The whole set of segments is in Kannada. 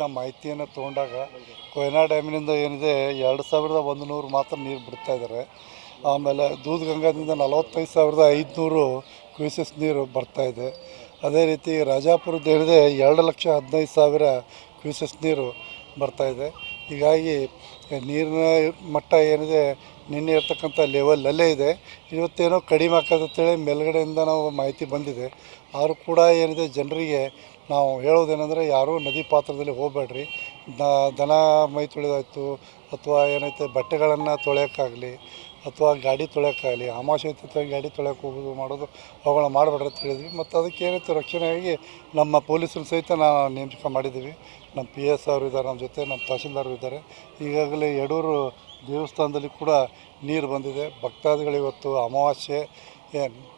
ನಾವು ಮಾಹಿತಿಯನ್ನು ತೊಗೊಂಡಾಗ ಕೊಯ್ನಾ ಡ್ಯಾಮಿನಿಂದ ಏನಿದೆ 2100 ಮಾತ್ರ ನೀರು ಬಿಡ್ತಾ ಇದ್ದಾರೆ. ಆಮೇಲೆ ದೂಧಗಂಗಾದಿಂದ 45,500 ಕ್ಯೂಸೆಸ್ ನೀರು ಬರ್ತಾಯಿದೆ. ಅದೇ ರೀತಿ ರಾಜಾಪುರದ್ದು ಏನಿದೆ 2,15,000 ಕ್ಯೂಸೆಸ್ ನೀರು ಬರ್ತಾಯಿದೆ. ಹೀಗಾಗಿ ನೀರಿನ ಮಟ್ಟ ಏನಿದೆ ನಿನ್ನೆ ಇರ್ತಕ್ಕಂಥ ಲೆವೆಲಲ್ಲೇ ಇದೆ. ಇವತ್ತೇನೋ ಕಡಿಮೆ ಆಗ್ತದಂತೇಳಿ ಮೇಲ್ಗಡೆಯಿಂದ ನಾವು ಮಾಹಿತಿ ಬಂದಿದೆ. ಆದರೂ ಕೂಡ ಏನಿದೆ ಜನರಿಗೆ ನಾವು ಹೇಳೋದೇನೆಂದರೆ ಯಾರೂ ನದಿ ಪಾತ್ರದಲ್ಲಿ ಹೋಗಬೇಡ್ರಿ. ದನ ಮೈ ತೊಳೆದಾಯ್ತು ಅಥವಾ ಏನೈತೆ ಬಟ್ಟೆಗಳನ್ನು ತೊಳೆಯೋಕ್ಕಾಗಲಿ ಅಥವಾ ಗಾಡಿ ತೊಳೆಯೋಕ್ಕಾಗಲಿ ಅಮಾವಾಸ್ಯೆ ಗಾಡಿ ತೊಳೆಯೋಕೆ ಹೋಗೋದು ಮಾಡೋದು ಅವುಗಳನ್ನ ಮಾಡಬೇಡ್ರಿ ಅಂತ ಹೇಳಿದ್ವಿ. ಮತ್ತು ಅದಕ್ಕೆ ಏನೈತೆ ರಕ್ಷಣೆಯಾಗಿ ನಮ್ಮ ಪೊಲೀಸರು ಸಹಿತ ನಾವು ನೇಮಕ ಮಾಡಿದ್ದೀವಿ. ನಮ್ಮ PS ಅವರು ಇದ್ದಾರೆ, ನಮ್ಮ ಜೊತೆ ನಮ್ಮ ತಹಸೀಲ್ದಾರರು ಇದ್ದಾರೆ. ಈಗಾಗಲೇ ಯಡೂರು ದೇವಸ್ಥಾನದಲ್ಲಿ ಕೂಡ ನೀರು ಬಂದಿದೆ. ಭಕ್ತಾದಿಗಳು ಇವತ್ತು ಅಮಾವಾಸ್ಯೆ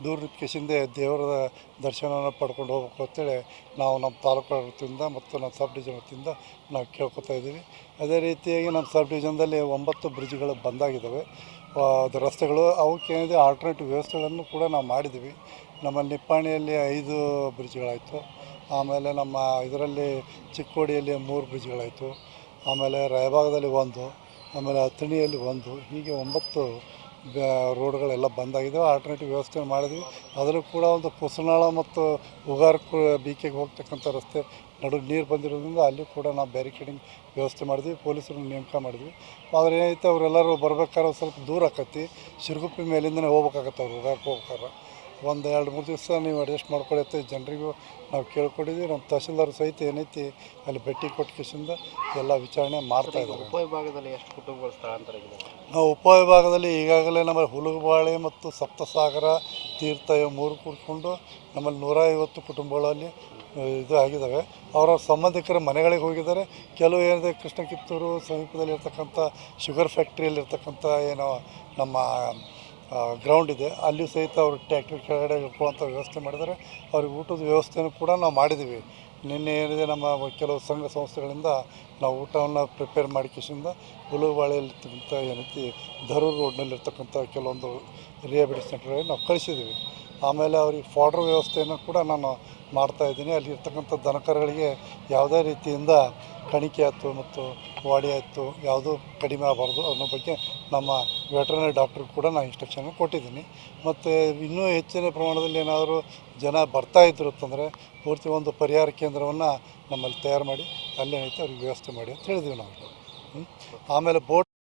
ದೂರದಿಂದ ದೇವರ ದರ್ಶನವನ್ನು ಪಡ್ಕೊಂಡು ಹೋಗ್ಬೇಕು ಅಂತೇಳಿ ನಾವು ನಮ್ಮ ತಾಲೂಕು ವತಿಯಿಂದ ಮತ್ತು ನಮ್ಮ ಸಬ್ ಡಿವಿಷನ್ ವತಿಯಿಂದ ನಾವು ಕೇಳ್ಕೊತಾ ಇದ್ದೀವಿ. ಅದೇ ರೀತಿಯಾಗಿ ನಮ್ಮ ಸಬ್ ಡಿವಿಷನ್ದಲ್ಲಿ 9 ಬ್ರಿಡ್ಜ್ಗಳು ಬಂದಾಗಿದ್ದಾವೆ. ಅದು ರಸ್ತೆಗಳು ಅವಕ್ಕೇನಿದೆ ಆಲ್ಟರ್ನೇಟಿವ್ ವ್ಯವಸ್ಥೆಗಳನ್ನು ಕೂಡ ನಾವು ಮಾಡಿದ್ದೀವಿ. ನಮ್ಮಲ್ಲಿ ನಿಪ್ಪಾಣಿಯಲ್ಲಿ 5 ಬ್ರಿಡ್ಜ್ಗಳಾಯಿತು. ಆಮೇಲೆ ನಮ್ಮ ಇದರಲ್ಲಿ ಚಿಕ್ಕೋಡಿಯಲ್ಲಿ 3 ಬ್ರಿಡ್ಜ್ಗಳಾಯಿತು. ಆಮೇಲೆ ರಾಯಭಾಗದಲ್ಲಿ 1, ಆಮೇಲೆ ಅಥಣಿಯಲ್ಲಿ 1, ಹೀಗೆ 9 ರೋಡ್ಗಳೆಲ್ಲ ಬಂದಾಗಿದೆ. ಆಲ್ಟರ್ನೇಟಿವ್ ವ್ಯವಸ್ಥೆ ಮಾಡಿದ್ವಿ. ಅದರಲ್ಲೂ ಕೂಡ ಒಂದು ಕುಸನಾಳ ಮತ್ತು ಉಗಾರಕ್ಕೂ BKಗೆ ಹೋಗ್ತಕ್ಕಂಥ ರಸ್ತೆ ನಡುವೆ ನೀರು ಬಂದಿರೋದ್ರಿಂದ ಅಲ್ಲಿ ಕೂಡ ನಾವು ಬ್ಯಾರಿಕೇಡಿಂಗ್ ವ್ಯವಸ್ಥೆ ಮಾಡಿದ್ವಿ. ಪೊಲೀಸರನ್ನು ನೇಮಕ ಮಾಡಿದ್ವಿ. ಆದರೆ ಏನೈತೆ ಅವರೆಲ್ಲರೂ ಬರ್ಬೇಕಾದ್ರೆ ಸ್ವಲ್ಪ ದೂರ ಆಕತಿ. ಶಿರಗುಪ್ಪಿ ಮೇಲಿಂದನೇ ಹೋಗ್ಬೇಕಾಗತ್ತೆ. ಅವ್ರು ಉಗಾರಕ್ಕೆ ಹೋಗ್ಬೇಕಾರೆ ಒಂದು 2-3 ದಿವಸ ನೀವು ಅಡ್ಜಸ್ಟ್ ಮಾಡ್ಕೊಳ್ಳುತ್ತೆ. ಜನರಿಗೂ ನಾವು ಕೇಳ್ಕೊಂಡಿದ್ವಿ. ನಮ್ಮ ತಹಸೀಲ್ದಾರ್ ಸಹಿತ ಏನೈತಿ ಅಲ್ಲಿ ಭೇಟಿ ಕೊಟ್ಟು ಎಲ್ಲ ವಿಚಾರಣೆ ಮಾಡ್ತಾಯಿದ್ದಾರೆ. ಉಪವಿಭಾಗದಲ್ಲಿ ಎಷ್ಟು ಕುಟುಂಬಗಳು ಸ್ಥಳಾಂತರ ಆಗಿದೆ? ನಾವು ಉಪವಿಭಾಗದಲ್ಲಿ ಈಗಾಗಲೇ ನಮ್ಮಲ್ಲಿ ಹುಲಗಬಾಳೆ ಮತ್ತು ಸಪ್ತಸಾಗರ ತೀರ್ಥ 3 ಕೂಡಿಕೊಂಡು ನಮ್ಮಲ್ಲಿ 150 ಕುಟುಂಬಗಳಲ್ಲಿ ಇದು ಆಗಿದ್ದಾವೆ. ಅವರ ಸಂಬಂಧಿಕರ ಮನೆಗಳಿಗೆ ಹೋಗಿದ್ದಾರೆ. ಕೆಲವು ಏನಿದೆ ಕೃಷ್ಣ ಕಿತ್ತೂರು ಸಮೀಪದಲ್ಲಿರ್ತಕ್ಕಂಥ ಶುಗರ್ ಫ್ಯಾಕ್ಟ್ರಿಯಲ್ಲಿರ್ತಕ್ಕಂಥ ಏನೋ ನಮ್ಮ ಗ್ರೌಂಡ್ ಇದೆ, ಅಲ್ಲಿ ಸಹಿತ ಅವರು ಟ್ಯಾಕ್ಟ್ರಿ ಕೆಳಗಡೆ ಇಟ್ಕೊಳ್ಳೋಂಥ ವ್ಯವಸ್ಥೆ ಮಾಡಿದ್ದಾರೆ. ಅವ್ರಿಗೆ ಊಟದ ವ್ಯವಸ್ಥೆನೂ ಕೂಡ ನಾವು ಮಾಡಿದ್ದೀವಿ. ನಿನ್ನೆ ಏನಿದೆ ನಮ್ಮ ಕೆಲವು ಸಂಘ ಸಂಸ್ಥೆಗಳಿಂದ ನಾವು ಊಟವನ್ನು ಪ್ರಿಪೇರ್ ಮಾಡಿಕೆಸಿಂದ ಹುಲಗಬಾಳೆಯಲ್ಲಿರ್ತಕ್ಕಂಥ ಏನೈತಿ ಧರೂರು ರೋಡ್ನಲ್ಲಿರ್ತಕ್ಕಂಥ ಕೆಲವೊಂದು ರಿಹ್ಯಾಬಿಲಿಟೇಷನ್ ಸೆಂಟರ್ಗಳಿಗೆ ನಾವು ಕಳಿಸಿದ್ದೀವಿ. ಆಮೇಲೆ ಅವ್ರಿಗೆ ಫಾಡ್ರ್ ವ್ಯವಸ್ಥೆಯನ್ನು ಕೂಡ ನಾನು ಮಾಡ್ತಾಯಿದ್ದೀನಿ. ಅಲ್ಲಿ ಇರ್ತಕ್ಕಂಥ ದನಕರುಗಳಿಗೆ ಯಾವುದೇ ರೀತಿಯಿಂದ ಕಣಿಕೆ ಆಯಿತು ಮತ್ತು ವಾಡಿ ಆಯಿತು ಯಾವುದೂ ಕಡಿಮೆ ಆಗಬಾರ್ದು ಅನ್ನೋ ಬಗ್ಗೆ ನಮ್ಮ ವೆಟರ್ನರಿ ಡಾಕ್ಟ್ರು ಕೂಡ ನಾನು ಇನ್ಸ್ಟ್ರಕ್ಷನ್ ಕೊಟ್ಟಿದ್ದೀನಿ. ಮತ್ತು ಇನ್ನೂ ಹೆಚ್ಚಿನ ಪ್ರಮಾಣದಲ್ಲಿ ಏನಾದರೂ ಜನ ಬರ್ತಾಯಿದ್ರು ಅಂತಂದರೆ ಪೂರ್ತಿ ಒಂದು ಪರಿಹಾರ ಕೇಂದ್ರವನ್ನು ನಮ್ಮಲ್ಲಿ ತಯಾರು ಮಾಡಿ ಅಲ್ಲೇನೈತೆ ಅವ್ರಿಗೆ ವ್ಯವಸ್ಥೆ ಮಾಡಿ ಅಂತ ಹೇಳಿದ್ವಿ ನಾವು. ಆಮೇಲೆ ಬೋಟ್